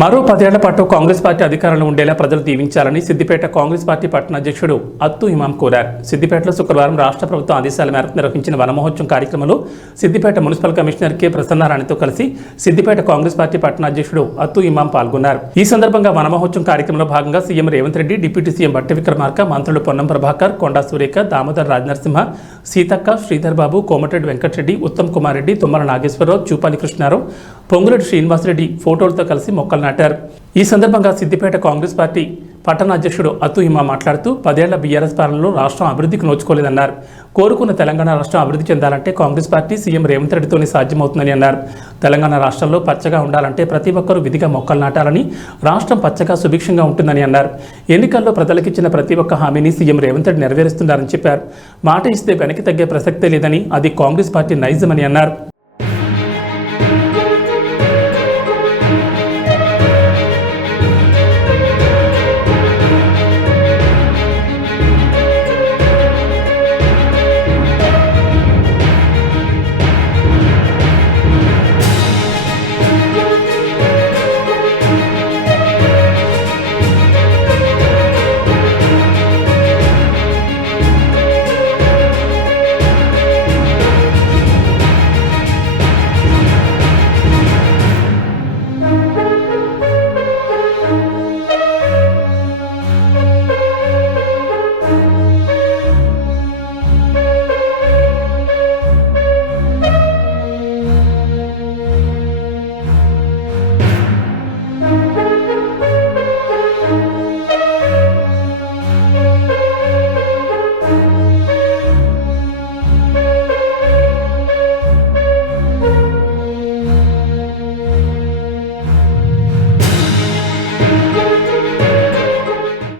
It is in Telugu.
మరో 10 ఏళ్ల పాటు కాంగ్రెస్ పార్టీ అధికారంలో ఉండేలా ప్రజలు దీవించాలని సిద్దిపేట కాంగ్రెస్ పార్టీ పట్టణ అధ్యక్షుడు అత్తు ఇమాం కోరారు. సిద్దిపేటలో శుక్రవారం రాష్ట్ర ప్రభుత్వం ఆదేశాల మేరకు నిర్వహించిన వనమహోత్సవం కార్యక్రమంలో సిద్దిపేట మున్సిపల్ కమిషనర్ కె ప్రసన్నారాణితో కలిసి సిద్దిపేట కాంగ్రెస్ పార్టీ పట్టణ అధ్యక్షుడు అత్తు ఇమాం పాల్గొన్నారు. ఈ సందర్భంగా వనమహోత్సవం కార్యక్రమంలో భాగంగా CM Revanth Reddy, deputy CM బట్టి విక్రమార్క, మంత్రులు పొన్నం ప్రభాకర్, కొండా సురేఖ, దామోదర్ రాజనరసింహ, సీతక్క, శ్రీధర్ బాబు, కోమటిరెడ్డి వెంకటరెడ్డి, ఉత్తమ్ కుమార్ రెడ్డి, తుమ్మల నాగేశ్వరరావు, చూపాలి కృష్ణారావు, పొంగులేటి శ్రీనివాసరెడ్డి ఫోటోలతో కలిసి మొక్కలు నాటారు. ఈ సందర్భంగా సిద్దిపేట కాంగ్రెస్ పార్టీ పట్టణ అధ్యక్షుడు అత్తు ఇమాం మాట్లాడుతూ 10 ఏళ్ల బీఆర్ఎస్ పాలనలో రాష్ట్రం అభివృద్ధికి నోచుకోలేదన్నారు. కోరుకున్న తెలంగాణ రాష్ట్రం అభివృద్ధి చెందాలంటే కాంగ్రెస్ పార్టీ సీఎం రేవంత్ రెడ్డితోనే సాధ్యమవుతుందని అన్నారు. తెలంగాణ రాష్ట్రంలో పచ్చగా ఉండాలంటే ప్రతి ఒక్కరూ విధిగా మొక్కలు నాటాలని, రాష్ట్రం పచ్చగా సుభిక్షంగా ఉంటుందని అన్నారు. ఎన్నికల్లో ప్రజలకిచ్చిన ప్రతి ఒక్క హామీని సీఎం రేవంత్ రెడ్డి నెరవేరుస్తున్నారని చెప్పారు. మాట ఇస్తే వెనక్కి తగ్గే ప్రసక్తే లేదని, అది కాంగ్రెస్ పార్టీ నైజమని అన్నారు.